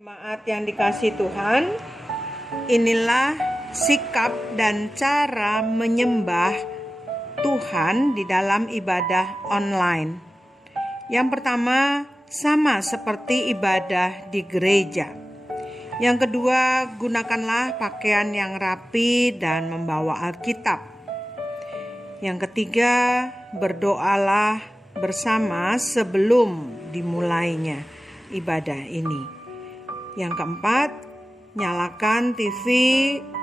Jemaat yang dikasihi Tuhan, inilah sikap dan cara menyembah Tuhan di dalam ibadah online. Yang pertama, sama seperti ibadah di gereja. Yang kedua, gunakanlah pakaian yang rapi dan membawa Alkitab. Yang ketiga, berdoalah bersama sebelum dimulainya ibadah ini. Yang keempat, nyalakan TV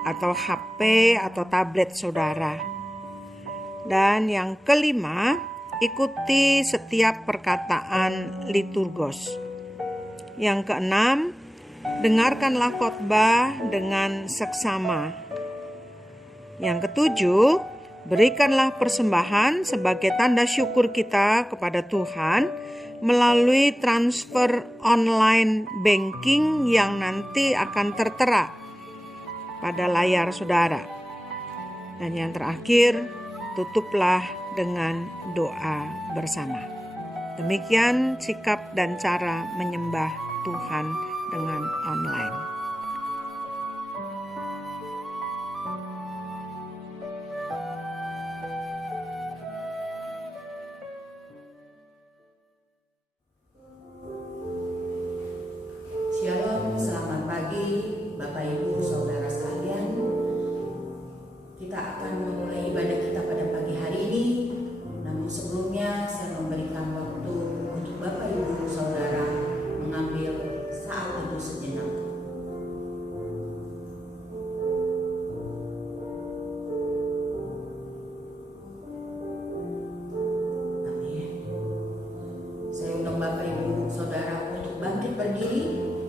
atau HP atau tablet saudara. Dan yang kelima, ikuti setiap perkataan liturgos. Yang keenam, dengarkanlah khotbah dengan seksama. Yang ketujuh, berikanlah persembahan sebagai tanda syukur kita kepada Tuhan melalui transfer online banking yang nanti akan tertera pada layar saudara. Dan yang terakhir, tutuplah dengan doa bersama. Demikian sikap dan cara menyembah Tuhan dengan online. Shalom, selamat pagi Bapak Ibu Saudara sekalian. Kita akan memulai ibadah kita pada pagi hari ini. Namun sebelumnya saya memberikan waktu untuk Bapak Ibu Saudara mengambil saat itu sejenak. Amin. Saya undang Bapak Ibu Saudara untuk bangkit berdiri.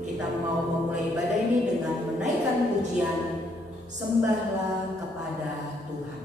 Kita mau memulai ibadah ini dengan menaikkan pujian, sembahlah kepada Tuhan.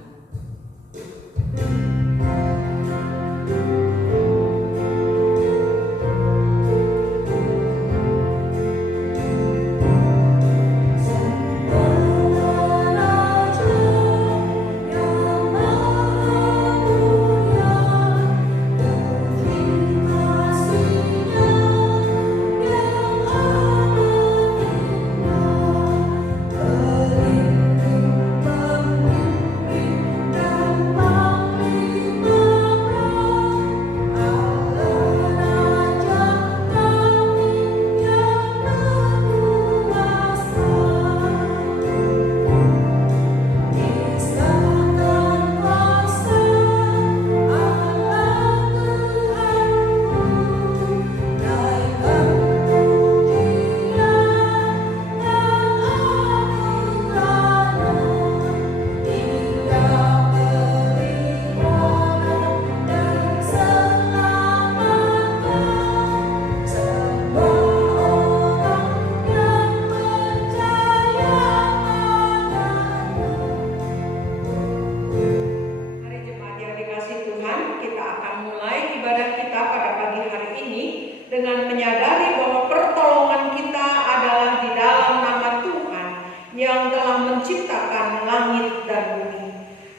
Dengan menyadari bahwa pertolongan kita adalah di dalam nama Tuhan yang telah menciptakan langit dan bumi.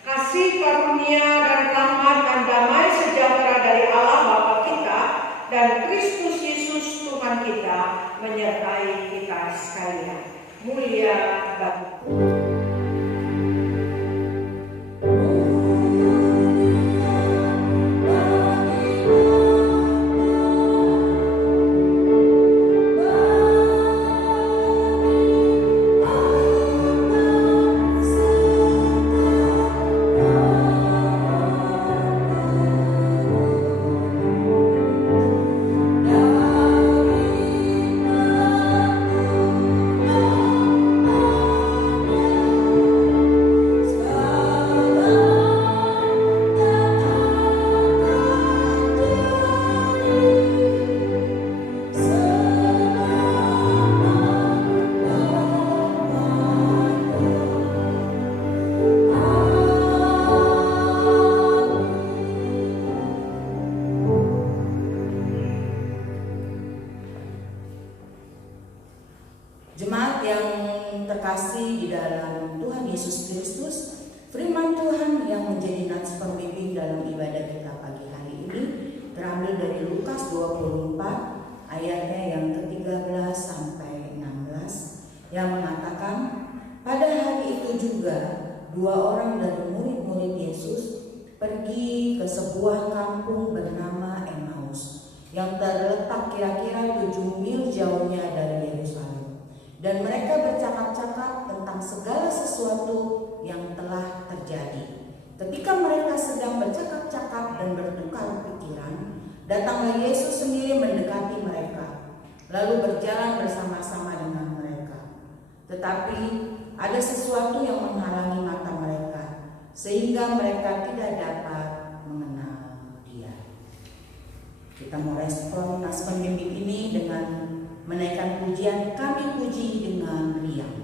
Kasih karunia dan rahmat dan damai sejahtera dari Allah Bapa kita dan Kristus Yesus Tuhan kita menyertai kita sekalian. Mulia bagi Jemaat yang terkasih di dalam Tuhan Yesus Kristus, firman Tuhan yang menjadi nats pembimbing dalam ibadah kita pagi hari ini terambil dari Lukas 24 ayatnya yang ke-13 sampai 16. dua orang dari murid-murid Yesus pergi ke sebuah kampung bernama Emmaus yang terletak kira-kira 7 mil jauhnya dari Yerusalem. Dan mereka bercakap-cakap tentang segala sesuatu yang telah terjadi. Ketika mereka sedang bercakap-cakap dan bertukar pikiran, datanglah Yesus sendiri mendekati mereka, lalu berjalan bersama-sama dengan mereka. Tetapi ada sesuatu yang menghalangi mata mereka, sehingga mereka tidak dapat mengenal Dia. Kita mau respon nas pembimbing ini dengan menaikkan pujian, kami puji dengan riang.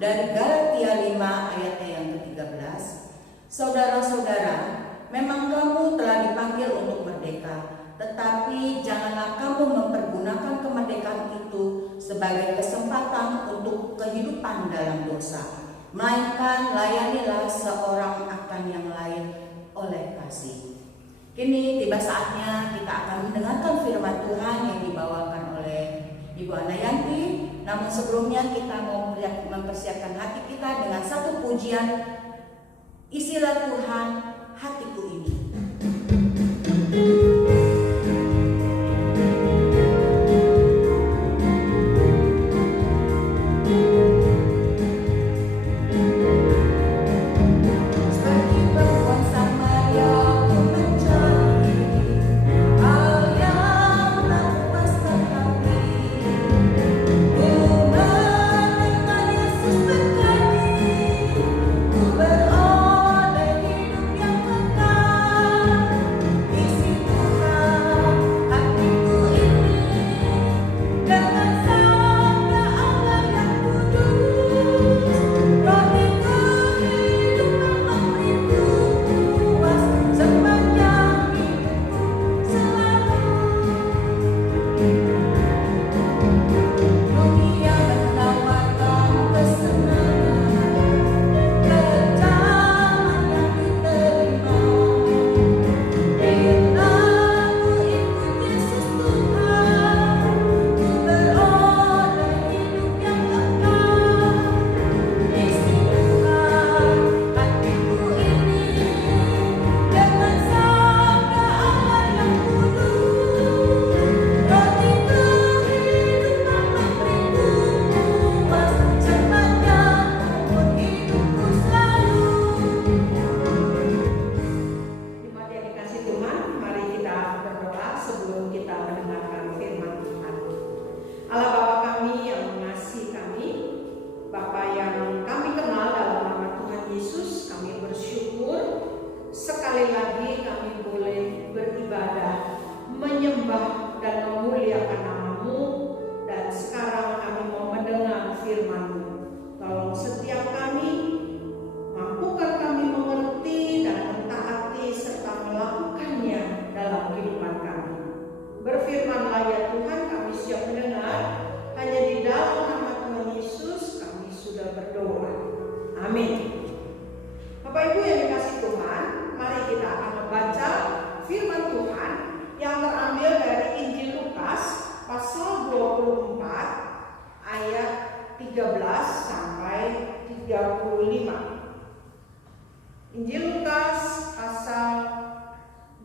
Dari Galatia 5 ayatnya yang ke-13, saudara-saudara, memang kamu telah dipanggil untuk merdeka, tetapi janganlah kamu mempergunakan kemerdekaan itu sebagai kesempatan untuk kehidupan dalam dosa, melainkan layanilah seorang akan yang lain oleh kasih. Kini tiba saatnya kita akan mendengarkan firman Tuhan yang dibawakan oleh Ibu Anayanti. Namun sebelumnya kita mau mempersiapkan hati kita dengan satu pujian, isilah Tuhan hatiku ini. Beroleh hidup yang kekal. 35. Injil Lukas pasal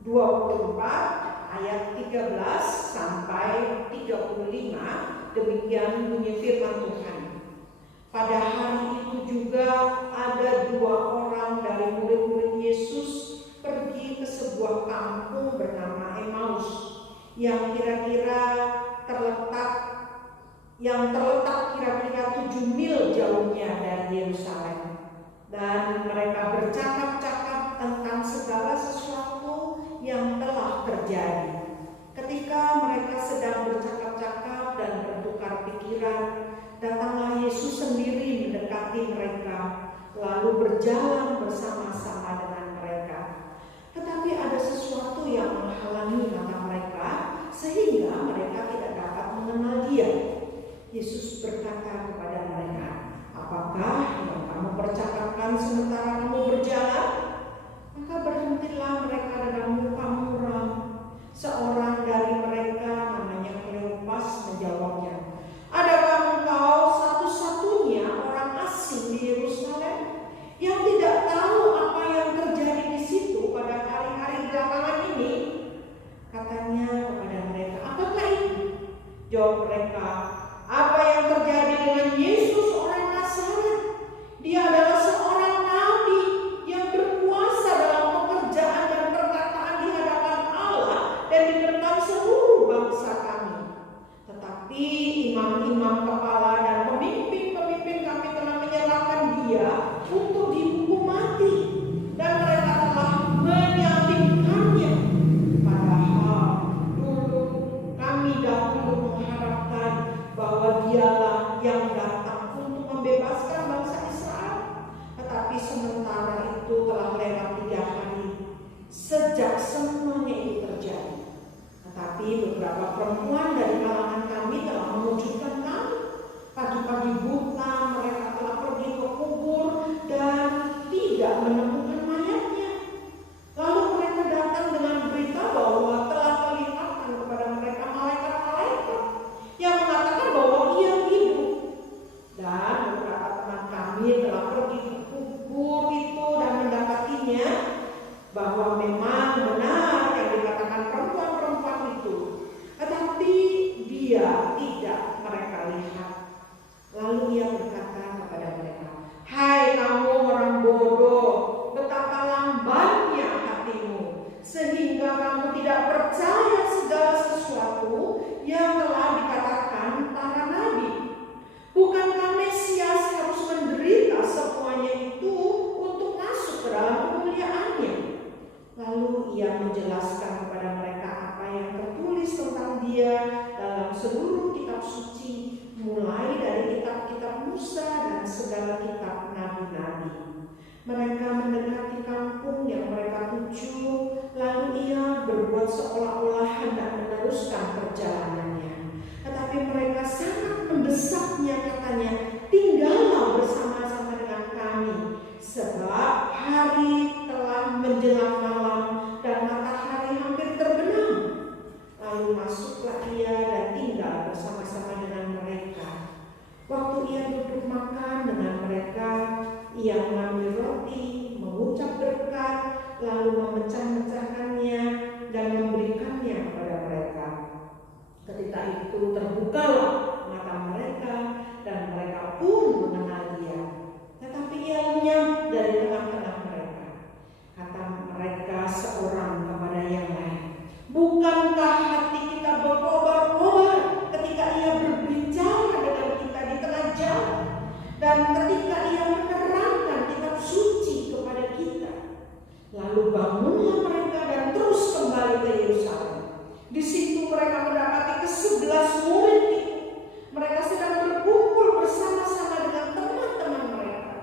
24 ayat 13 sampai 35, demikian bunyi firman Tuhan. Pada hari itu juga ada 2 orang dari murid-murid Yesus pergi ke sebuah kampung bernama Emmaus yang terletak kira-kira 7 mil jauhnya dari Yerusalem. Dan mereka bercakap-cakap tentang segala sesuatu yang telah terjadi. Ketika mereka sedang bercakap-cakap dan bertukar pikiran, datanglah Yesus sendiri mendekati mereka, lalu berjalan bersama-sama dengan mereka. Tetapi ada sesuatu yang menghalangi mata mereka, sehingga mereka tidak dapat mengenal Dia. Yesus berkata kepada mereka, "Apakah yang kamu percakapkan sementara kamu berjalan?" Maka berhentilah mereka dengan muka muram. Seorang dari mereka, namanya Kleopas, menjawabnya, "Adakah engkau satu-satunya orang asing di Yerusalem yang tidak tahu apa yang terjadi di situ pada hari-hari belakangan ini?" Katanya kepada mereka, "Apakah itu?" Jawab mereka, "Apa yang terjadi dengan Yesus orang Nazaret? Dia adalah seorang nabi yang berkuasa dalam pekerjaan dan perkataan di hadapan Allah dan di depan seluruh bangsa kami. Tetapi imam-imam kepala dan pemimpin-pemimpin kami telah menyerahkan Dia untuk dihukum mati, dan mereka telah menyalibkannya. Padahal kami dahulu mengharapkan bahwa Dialah yang datang untuk membebaskan bangsa Israel. Tetapi sementara itu telah lewat 3 hari sejak semuanya itu terjadi. Tetapi beberapa perempuan dari kalangan kami telah mewujudkan kami. Pagi-pagi buta mereka telah pergi ke kubur dan tidak menemukan mayatnya. Lalu mereka datang dengan berita bahwa telah kelihatan kepada mereka malaikat-malaikat yang mengatakan bahwa Ia hidup. Dan beberapa teman kami telah pergi ke kubur itu dan mendapatinya bahwa memang benar yang dikatakan perempuan-perempuan itu, tetapi Dia tidak mereka lihat. Lalu Ia berkata kepada mereka, "Hai kamu orang bodoh, betapa lambannya hatimu, sehingga kamu tidak percaya segala sesuatu yang telah dikatakan para nabi. Bukankah Mesias harus menderita semuanya itu untuk masuk ke dalam kemuliaannya?" Lalu Ia menjelaskan kepada mereka apa yang tertulis tentang Dia dalam seluruh kitab suci, mulai dari kitab-kitab Musa dan segala kitab nabi-nabi. Mereka mendekati kampung yang mereka tuju, lalu Ia berbuat seolah-olah hendak meneruskan perjalanannya. Tetapi mereka sangat mendesaknya, katanya, "Tinggallah bersama-sama dengan kami, sebab hari telah menjelang malam dan matahari hampir terbenam." Lalu masuklah Ia dan tinggal bersama-sama dengan mereka. Waktu Ia duduk makan dengan mereka, Ia mengambil roti, mengucap berkat, lalu memecah-mecahkannya dan memberikannya kepada mereka. Ketika itu terbukalah mata mereka dan mereka pun mengenal Dia. Tetapi Ia lenyap dari tengah-tengah mereka. Kata mereka seorang kepada yang lain, "Bukankah hati kita berkobar-kobar ketika Ia berbicara dengan kita di tengah jalan, dan ketika Ia menerangkan kitab suci kepada kita?" Lalu bangunlah mereka dan terus kembali ke Yerusalem. Di situ mereka mendapati ke-11 murid itu. Mereka sedang berkumpul bersama-sama dengan teman-teman mereka.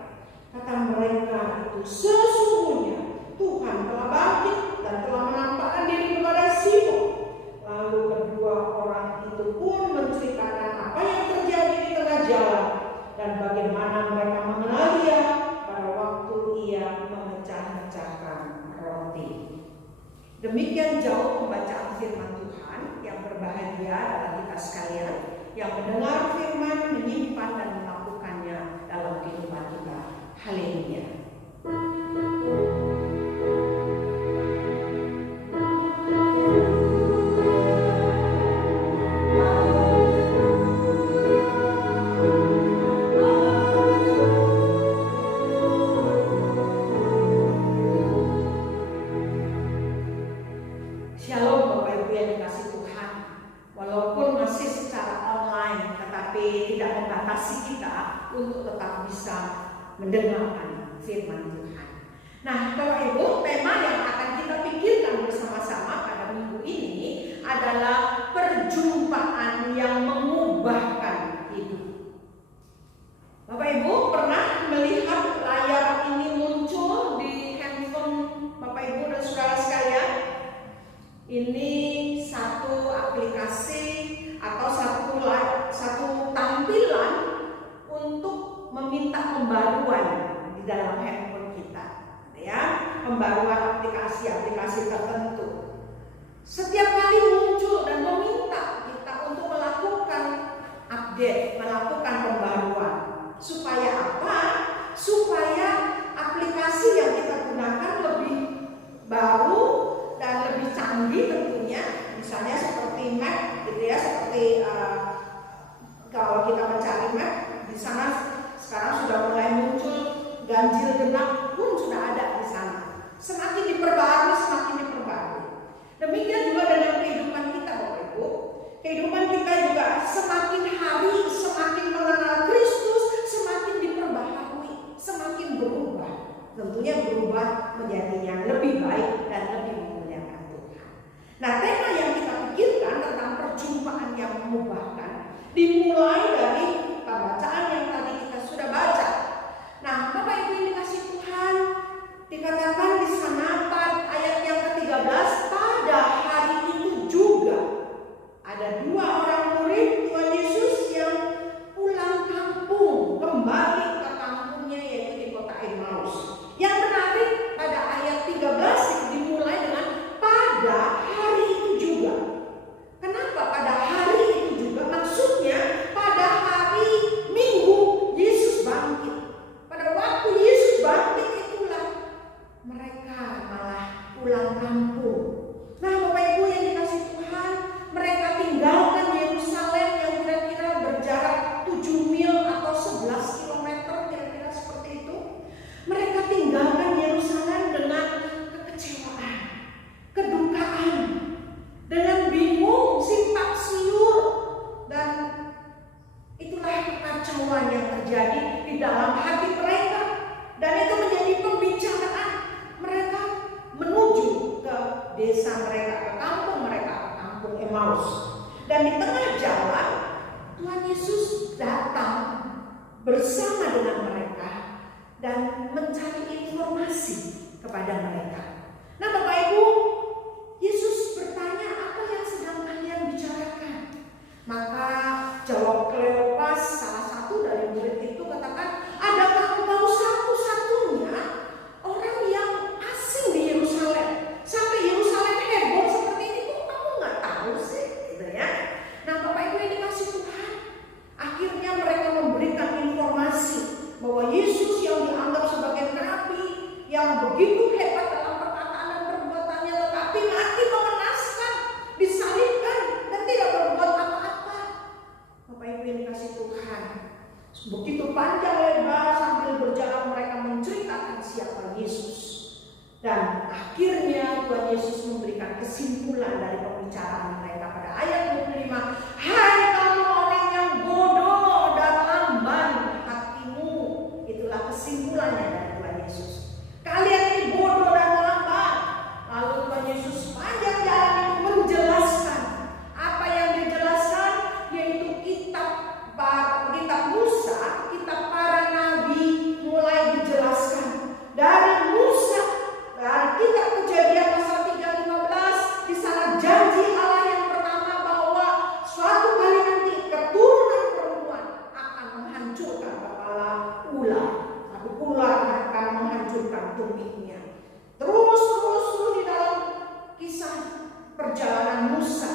Kata mereka itu, "Sesungguhnya Tuhan telah bangkit dan telah menampakkan diri kepada Simon." Lalu kedua orang itu pun menceritakan apa yang terjadi di tengah jalan dan bagaimana mereka mengenal Dia pada waktu Ia memecah-mecahkan roti. Demikian jauh pembacaan firman Tuhan. Yang berbahagia adalah kita sekalian yang mendengar firman, menyimpan dan melakukannya dalam dalam kehidupan kita. Haleluya. Shalom Bapak Ibu yang dikasih Tuhan. Walaupun masih secara online, tetapi tidak membatasi kita untuk tetap bisa mendengarkan firman Tuhan. Nah, Bapak Ibu, tema yang akan kita pikirkan bersama-sama pada minggu ini adalah perjumpaan yang mengubahkan hidup. Bapak Ibu pernah melihat layar ini muncul di handphone Bapak Ibu dan saudara sekalian? Ini satu aplikasi atau satu tampilan untuk meminta pembaruan di dalam handphone kita, ya, pembaruan aplikasi tertentu. Setiap kali muncul dan meminta kita untuk melakukan update, melakukan pembaruan. Supaya apa? Supaya aplikasi yang kita gunakan lebih baru dan lebih canggih tentunya, misalnya seperti map gitu ya, seperti kalau kita mencari map di sana sekarang sudah mulai muncul ganjil genap pun sudah ada di sana. Semakin diperbarui, semakin diperbarui. Demikian juga dengan kehidupan kita, Bapak Ibu. Kehidupan kita juga semakin hari semakin mengenal Kristus, semakin diperbaharui, semakin berubah. Tentunya berubah menjadi yang lebih baik dan lebih memuliakan Tuhan. Nah, tema yang kita pikirkan tentang perjumpaan yang mengubahkan dimulai dari pembacaan yang tadi kita sudah baca. Nah, Bapak Ibu yang dikasih Tuhan, dikatakan di sana ayat yang ke-13, pada hari itu juga ada 2 orang murid Tuhan Yesus yang pulang kampung, kembali ke kampungnya yaitu di kota Emmaus. Yang menarik pada ayat 13 dimulai dengan pada hari itu juga. Kenapa pada hari itu juga? Maksudnya pada hari Minggu Yesus bangkit. Pada waktu Yesus bangkit itulah mereka malah pulang kampung. Nah, Bapak Ibu yang dikasih Tuhan, mereka tinggalkan Yerusalem yang kira-kira berjarak 7 mil atau 11 kilometer, kira-kira seperti itu. Mereka tinggalkan Yerusalem dengan kekecewaan, kedukaan, dengan bingung, simpang siur, dan itulah kekacauan yang terjadi di dalam hati mereka. Dan itu menjadi pembicaraan mereka menuju ke desa mereka, ke kampung mereka, ke kampung Emmaus. Dan di tengah jalan Tuhan Yesus datang bersama dengan mereka dan mencari informasi kepada mereka. Nah, Bapak Ibu, Yesus bertanya, apa yang sedang kalian bicarakan? Maka jawab Kleopas, salah satu dari murid itu, katakan, adakah engkau satu-satunya orang yang asing di Yerusalem? Sampai Yerusalem heboh seperti ini, kok kamu nggak tahu sih? Gitu ya. Nah, Bapak Ibu yang dikasih Tuhan, akhirnya mereka memberikan informasi bahwa Yesus yang dianggap sebagai nabi yang begitu hebat dalam perkataan dan perbuatannya, tetapi mati mengenaskan, disalibkan dan tidak berbuat apa-apa. Bapak Ibu yang dikasih Tuhan, begitu panjang lebar sambil berjalan mereka menceritakan siapa Yesus. Dan akhirnya Tuhan Yesus memberikan kesimpulan dari pembicaraan mereka pada ayat 25. Hai kamu orang yang bodoh dan lamban hatimu. Itulah kesimpulannya dari Tuhan Yesus. Kalian ini bodoh dan lamban. Lalu Tuhan Yesus panjang jalan itu menjelaskan. Apa yang dijelaskan? Yaitu kitab Musa, kitab para nabi mulai dijelaskan. Dari Musa, dari kitab Kejadian pasal 3:15, di sana janji Allah yang pertama bahwa suatu kali nanti keturunan perempuan akan menghancurkan kepala ular. Tapi ular akan menghancurkan tumitnya. Terus di dalam kisah perjalanan Musa,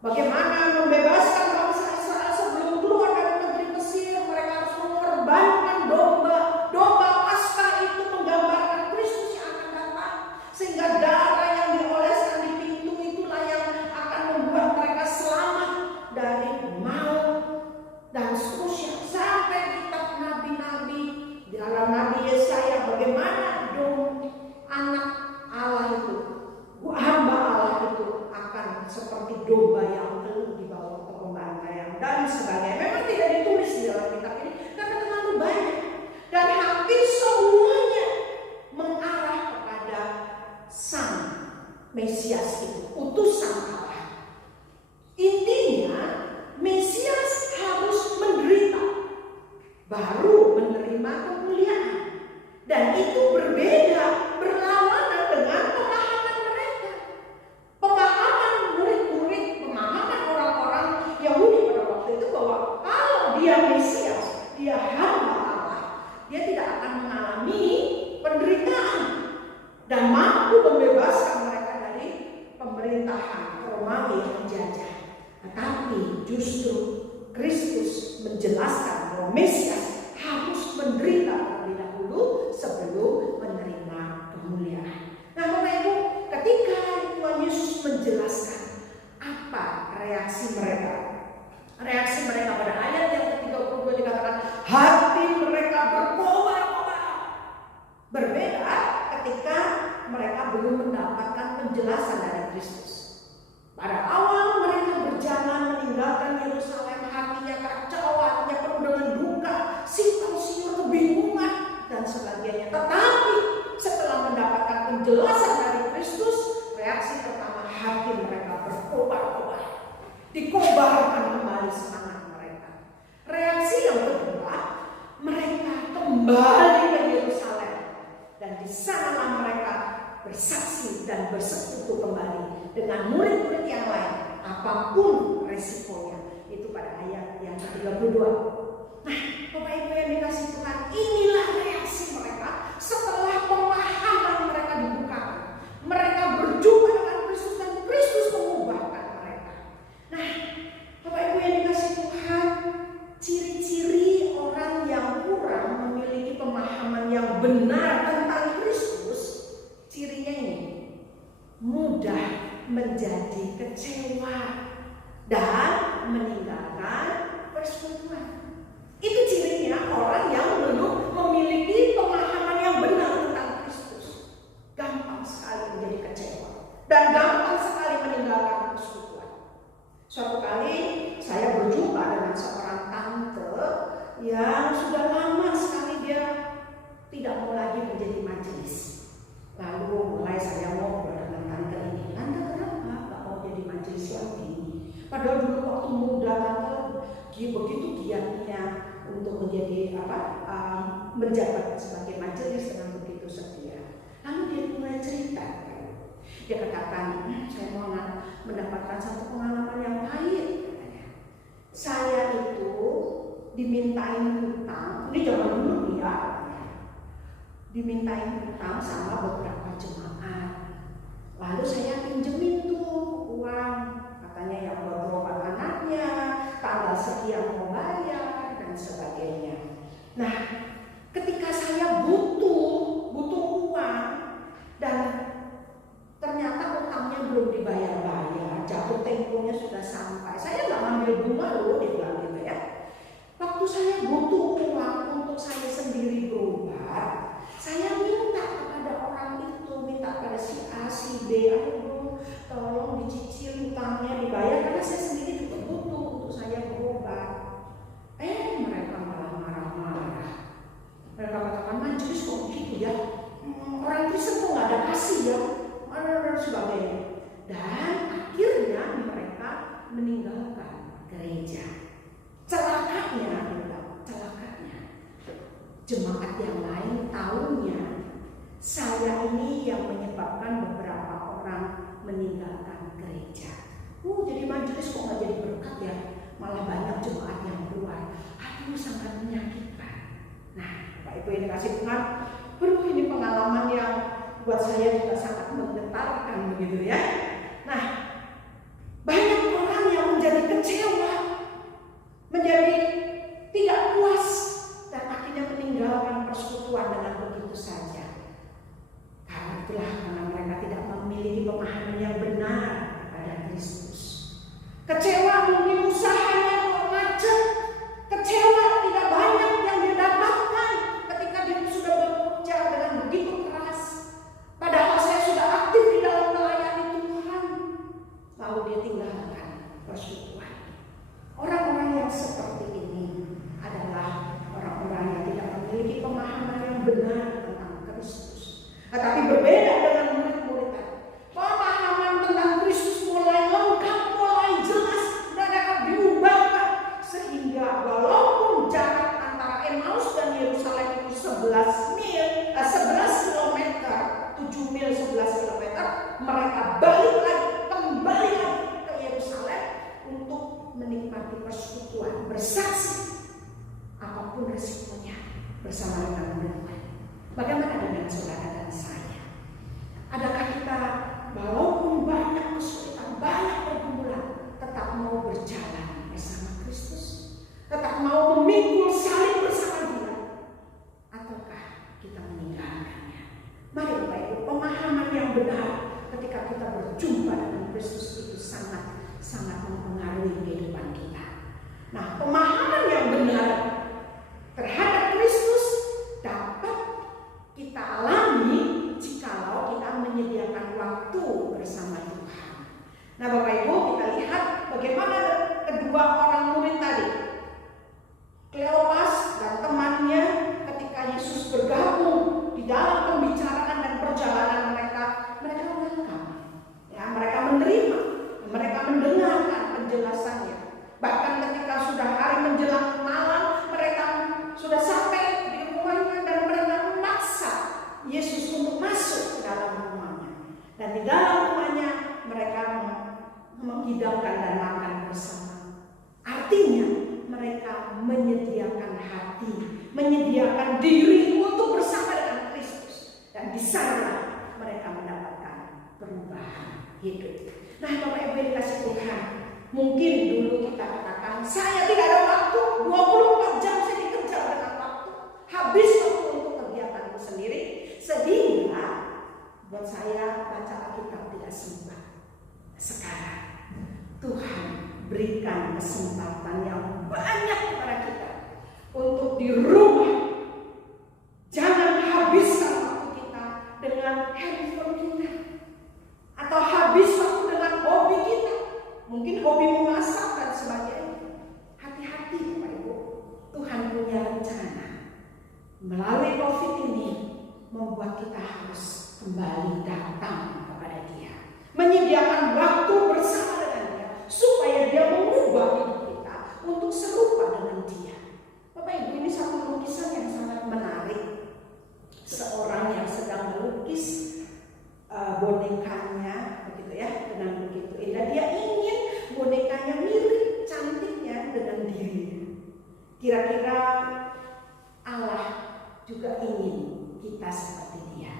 bagaimana membebaskan bangsa Israel sebelum keluar dari negeri Mesir, mereka harus mengorbankan doa Yesaya bagaimana anak Allah itu, hamba Allah itu akan seperti domba yang belum dibawa ke pembantaian dan sebagainya. Memang tidak ditulis di dalam kitab ini karena terlalu banyak dan hampir semuanya mengarah kepada Sang Mesias itu, utusan Allah. Intinya Mesias harus menderita baru menerima kemuliaan, dan itu berbeda, berlawanan dengan pemahaman mereka, pemahaman murid-murid, pemahaman orang-orang Yahudi pada waktu itu bahwa kalau dia Mesias, dia hamba Allah, dia tidak akan mengalami penderitaan dan mampu membebaskan mereka dari pemerintahan Romawi yang menjajah. Tetapi justru Kristus menjelaskan bahwa Mesias harus menderita terlebih dahulu sebelum menerima kemuliaan. Nah, Bapak Ibu, ketika Tuhan Yesus menjelaskan apa reaksi mereka? Reaksi mereka pada ayat yang ke-32 dikatakan hati mereka berkobar-kobar. Berbeda ketika mereka belum mendapatkan penjelasan dari Kristus. Pada awal mereka berjalan meninggalkan Yerusalem, hatinya kacau, hatinya penuh dengan duka, simpang siur, kebingungan dan sebagainya. Tetapi setelah mendapatkan penjelasan dari Kristus, reaksi pertama hati mereka berkobar-kobar, dikobarkan kembali semangat mereka. Reaksi yang kedua, mereka kembali ke Yerusalem dan di sanalah mereka bersaksi dan bersekutu kembali dengan murid-murid yang lain, apapun resikonya. Itu pada ayat yang ke-32. Nah, Bapak Ibu yang dikasih Tuhan, inilah reaksi mereka setelah pemahaman mereka dibukakan. Mereka berjumpa dengan Kristus dan Kristus mengubahkan mereka. Nah, Bapak Ibu yang dikasih Tuhan, ciri-ciri orang yang kurang memiliki pemahaman yang benar tentang Kristus, cirinya ini: mudah menjadi kecewa dan meninggalkan persekutuan. Itu cirinya orang yang belum memiliki pemahaman yang benar tentang Kristus. Gampang sekali menjadi kecewa dan gampang sekali meninggalkan persekutuan. Suatu kali saya berjumpa dengan seorang tante yang sudah lama sekali dia tidak mau lagi menjadi majelis. Lalu mulai saya ngobrol dengan tante ini, "Tante, kenapa gak mau jadi majelis lagi? Padahal dulu waktu muda tante begitu giatnya untuk menjadi menjabat sebagai majelis dengan begitu setia." Lalu dia mulai cerita. Dia katakan, "Saya mau mendapatkan satu pengalaman yang pahit. Saya itu dimintain hutang, ini zaman dulu ya, dimintain hutang sama beberapa jemaat. Lalu saya pinjemin tuh uang, katanya yang buat berobat anaknya, tanggal sekian mau bayar dan sebagainya. Nah, ketika saya butuh uang dan ternyata utangnya belum dibayar-bayar, jatuh temponya sudah sampai, saya nggak ngambil bunga loh," dia bilang gitu ya. "Waktu saya butuh uang untuk saya sendiri berobat, saya minta kepada orang itu, minta pada si A, si B, aduh tolong dicicil hutangnya dibayar karena saya sendiri juga butuh untuk saya berobat." Mereka malah marah-marah. Mereka katakan, "Majelis kok begitu ya? Orang Kristen kok nggak ada kasih ya?" Dan sebagainya. Dan akhirnya mereka meninggalkan gereja. Celakanya, jemaat yang lain tahunya saya ini yang menyebabkan beberapa orang meninggalkan gereja. Jadi majelis kok nggak jadi berkat ya? Malah banyak jemaat yang keluar. Aduh, sangat menyakitkan. Nah, Bapak Ibu yang dikasih Tuhan, ini pengalaman yang buat saya juga sangat menggetarkan begitu ya. Nah, banyak orang yang menjadi kecewa, menjadi tidak puas dan akhirnya meninggalkan persekutuan dengan begitu saja. Karena mereka tidak memiliki pemahaman yang benar kepada Kristus. Kecewa mungkin usahanya kok macet, kecewa tidak banyak yang dia dapatkan ketika dia sudah mereka balik lagi, kembali lagi ke Yerusalem untuk menikmati persekutuan, bersaksi apapun resikonya bersama dengan mereka. Bagaimana dengan saudara dan saya? Adakah kita walaupun banyak kesulitan, banyak pergumulan, tetap mau berjalan bersama Kristus? Tetap mau memikul salib bersama Dia? Ataukah kita meninggalkannya? Mari Bapak Ibu, pemahaman yang benar ketika kita berjumpa dengan Kristus itu sangat mempengaruhi kehidupan kita. Nah, pemahaman yang benar terhadap Kristus dapat kita alami jikalau kita menyediakan waktu bersama Tuhan. Nah, Bapak Ibu, kita lihat bagaimana kedua orang murid tadi, Kleopas dan temannya, ketika Yesus bergabung di dalam pembicaraan dan perjalanan mereka welcome. Ya, mereka menerima, mereka mendengarkan penjelasannya. Bahkan ketika sudah hari menjelang malam, mereka sudah sampai di rumahnya dan mereka memaksa Yesus untuk masuk ke dalam rumahnya. Dan di dalam rumahnya mereka menghidangkan dan makan bersama. Artinya mereka menyediakan hati, menyediakan diri untuk bersama dengan Kristus. Dan di sana mereka mendapatkan perubahan hidup. Nah, Bapak Ibu yang dikasihi Tuhan, mungkin dulu kita katakan, saya tidak ada waktu, 24 jam saya dikejar dengan waktu, habis waktu untuk kegiatanku sendiri, sehingga buat saya baca Alkitab tidak sempat. Sekarang Tuhan berikan kesempatan yang banyak kepada kita untuk di rumah. Jangan habiskan waktu kita dengan handphone kita, atau habis waktu dengan hobi kita, mungkin hobi memasak dan sebagainya. Hati-hati Bapak Ibu, Tuhan punya rencana. Melalui COVID ini membuat kita harus kembali datang kepada Dia, menyediakan waktu bersama dengan Dia, supaya Dia mengubah hidup kita untuk serupa dengan Dia. Bapak Ibu, ini satu lukisan yang sangat menarik. Seorang yang sedang melukis bonekanya, begitu ya, dengan begitu indah. Dia ingin bonekanya mirip cantiknya dengan dirinya. Kira-kira Allah juga ingin kita seperti Dia.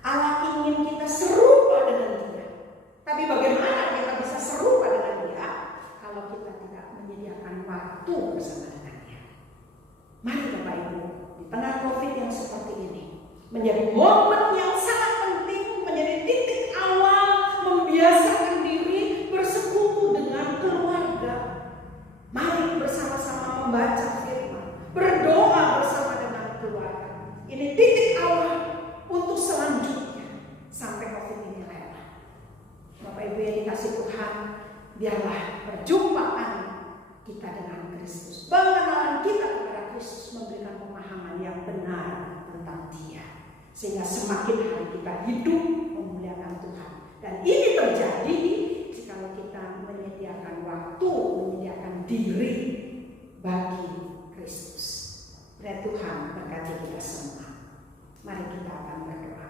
Allah ingin kita serupa dengan Dia. Tapi bagaimana kita bisa serupa dengan Dia kalau kita tidak menyediakan waktu bersama dengan Dia? Mari Bapak Ibu, di tengah COVID yang seperti ini, menjadi momen yang sangat penting, menjadi titik awal membiasakan diri bersekutu dengan keluarga. Mari bersama-sama membaca firman, berdoa bersama dengan keluarga. Ini titik awal untuk selanjutnya sampai COVID ini lewat. Bapak Ibu yang dikasihi Tuhan, biarlah perjumpaan kita dengan Kristus, pengenalan kita kepada Kristus, memberikan pemahaman yang benar tentang Dia, sehingga semakin hari kita hidup memuliakan Tuhan. Dan ini terjadi jika kita menyediakan waktu, menyediakan diri bagi Kristus. Biar Tuhan berkati kita semua. Mari kita akan berdoa.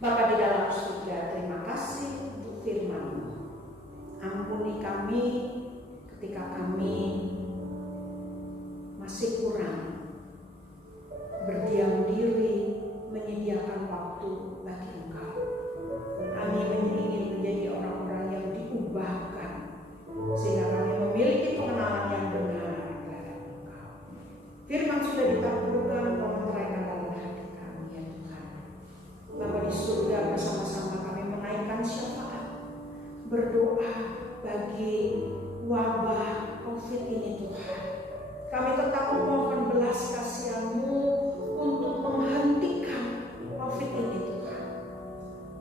Bapa di dalam surga, terima kasih untuk firman-Mu. Ampuni kami ketika kami masih kurang berdiam diri, menyediakan waktu bagi Engkau. Kami ingin menjadi orang-orang yang diubahkan, sehingga kami memiliki pengenalan yang benar terhadap Engkau. Firman sudah ditaburkan meneraikan dalam hati kami, ya Tuhan. Bapa di surga, bersama-sama kami menaikkan syafaat, berdoa bagi wabah COVID ini Tuhan. Kami tetap memohon belas kasihan-Mu untuk menghentikan COVID ini Tuhan.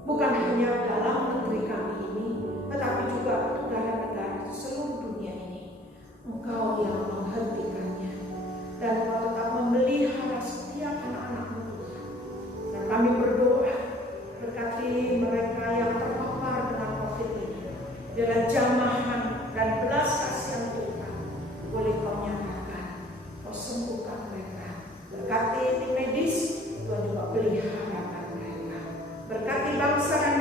Bukan hanya dalam negeri kami ini, tetapi juga negara-negara seluruh dunia ini. Engkau yang menghentikannya, dan Engkau tetap memelihara setiap anak-anak-Mu Tuhan. Dan kami berdoa, berkati mereka yang terpapar dengan COVID ini, dengan jamahan dan belas kasihan Tuhan, boleh Kau nyatakan, Kau sembuhkan mereka. Berkati tim medis, Tuhan juga peliharakan mereka. Berkati bangsa dan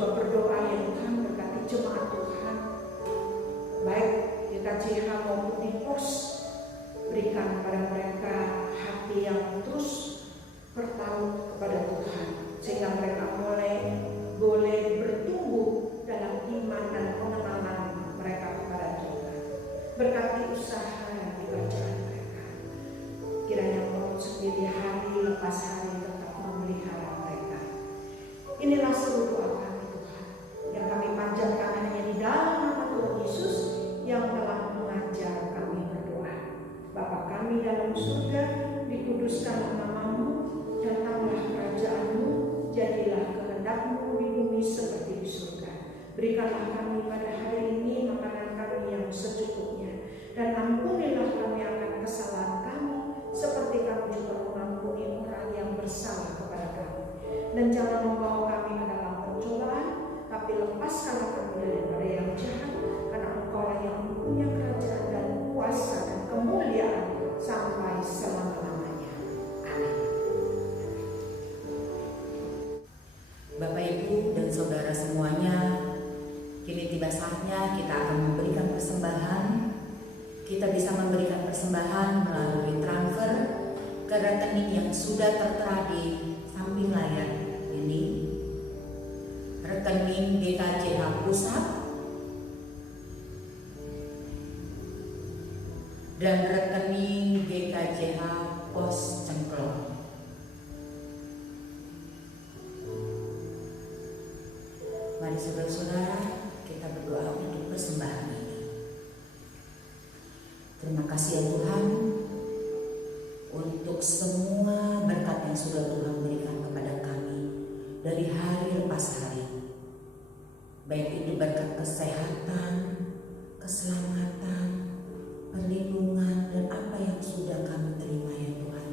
juga berdoa ya Tuhan, berkati jemaat Tuhan, baik di KJH maupun di pos, berikan pada mereka hati yang terus bertaut kepada Tuhan, sehingga mereka boleh bertumbuh dalam iman dan pengenalan mereka kepada Tuhan. Berkati usaha dan pekerjaan mereka, kiranya Engkau sendiri hari lepas hari tetap memelihara mereka. Inilah seluruh doa kami Tuhan, yang kami panjatkan hanya di dalam nama Tuhan Yesus yang telah mengajar kami berdoa. Bapa kami dalam surga, dikuduskanlah nama-Mu, datanglah kerajaan-Mu, jadilah kehendak-Mu di bumi seperti di surga. Berikanlah kami pada hari ini makanan kami yang secukupnya, dan ampunilah kami akan kesalahan kami, seperti kami juga mengampuni orang yang bersalah kepada kami. Dan jangan membawa kami ke dalam pencobaan, tapi lepaskanlah kami daripada yang jahat, karena Engkau yang mempunyai kerajaan dan kuasa dan kemuliaan sampai selama-lamanya. Amin. Bapak, Ibu, dan saudara semuanya, kini tiba saatnya kita akan memberikan persembahan. Kita bisa memberikan persembahan melalui transfer ke rekening yang sudah tertera di samping layar ini. Rekening GKJH Pusat dan rekening GKJH Pos Cengklong. Mari saudara-saudara, kita berdoa untuk persembahan ini. Terima kasih ya Tuhan untuk semua berkat yang sudah Tuhan berikan kepada kami dari hari lepas hari. Baik itu berkat kesehatan, keselamatan, perlindungan, dan apa yang sudah kami terima ya Tuhan.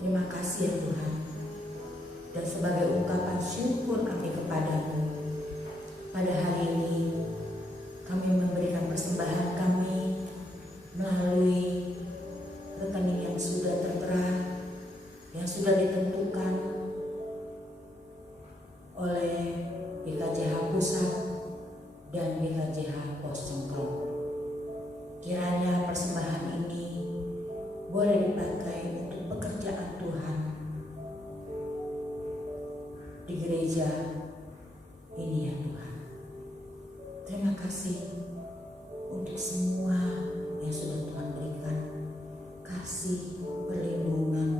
Terima kasih ya Tuhan. Dan sebagai ungkapan syukur kami kepadamu, pada hari ini kami memberikan persembahan kami melalui rekening yang sudah tertera, yang sudah ditentukan oleh GKJH Pusat dan GKJH Pos Cengklong. Kiranya persembahan ini boleh dipakai untuk pekerjaan Tuhan di gereja ini ya Tuhan. Terima kasih untuk semua yang sudah Tuhan berikan, kasih, perlindungan.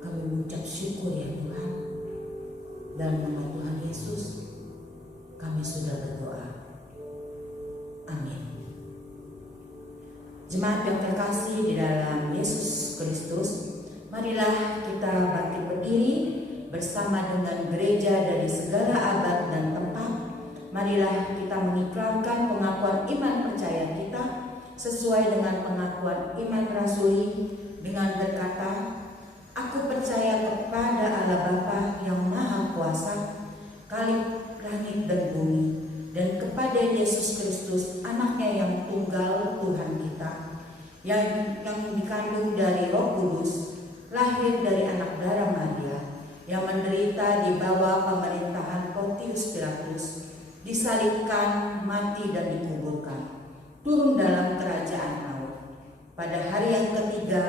Kami mengucap syukur ya Tuhan. Dalam nama Tuhan Yesus kami sudah berdoa. Amin. Jemaat yang terkasih di dalam Yesus Kristus, marilah kita bangkit berdiri bersama dengan gereja dari segala abad dan tempat. Marilah kita mengikrarkan pengakuan iman percaya kita sesuai dengan pengakuan iman rasuli dengan berkata, Aku percaya kepada Allah Bapa yang Maha Kuasa, Khalik langit dan bumi, dan kepada Yesus Kristus, Anaknya yang tunggal Tuhan kita, yang dikandung dari Roh Kudus, lahir dari anak darah Maria, yang menderita di bawah pemerintahan Pontius Pilatus, disalibkan, mati dan dikuburkan, turun dalam kerajaan maut. Pada hari yang ketiga,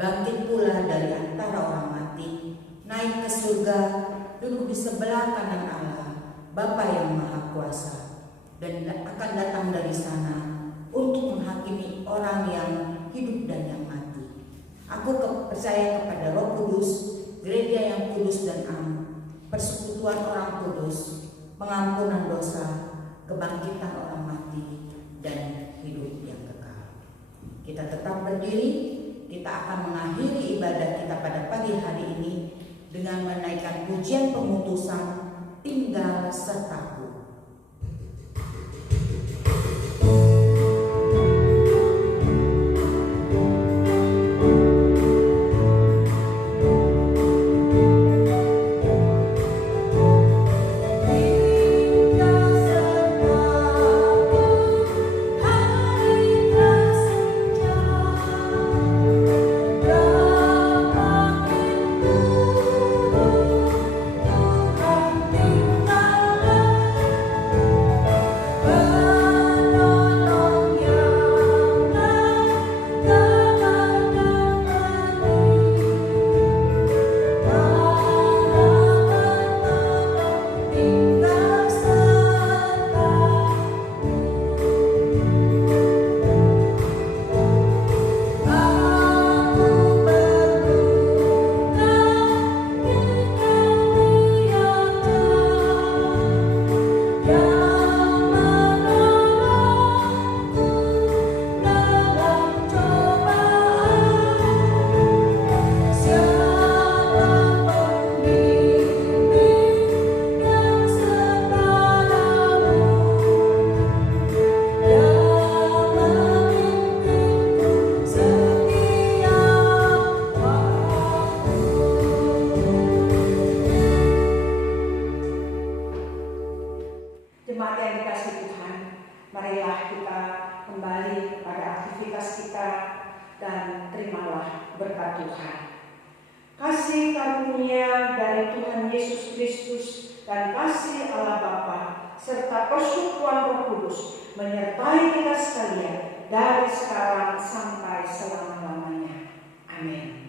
bangkit pula dari antara orang mati, naik ke surga, duduk di sebelah kanan Allah, Bapa yang Maha Kuasa, dan akan datang dari sana untuk menghakimi orang yang hidup dan yang mati. Aku percaya kepada Roh Kudus, gereja yang kudus dan am, persekutuan orang kudus, pengampunan dosa, kebangkitan orang mati, dan hidup yang kekal. Kita tetap berdiri, kita akan mengakhiri ibadah kita pada pagi hari ini dengan menaikkan pujian pemutusan Tinggal Sertaku. Tuhan Yesus Kristus dan kasih Allah Bapa serta persekutuan Roh Kudus menyertai kita sekalian dari sekarang sampai selama-lamanya. Amin.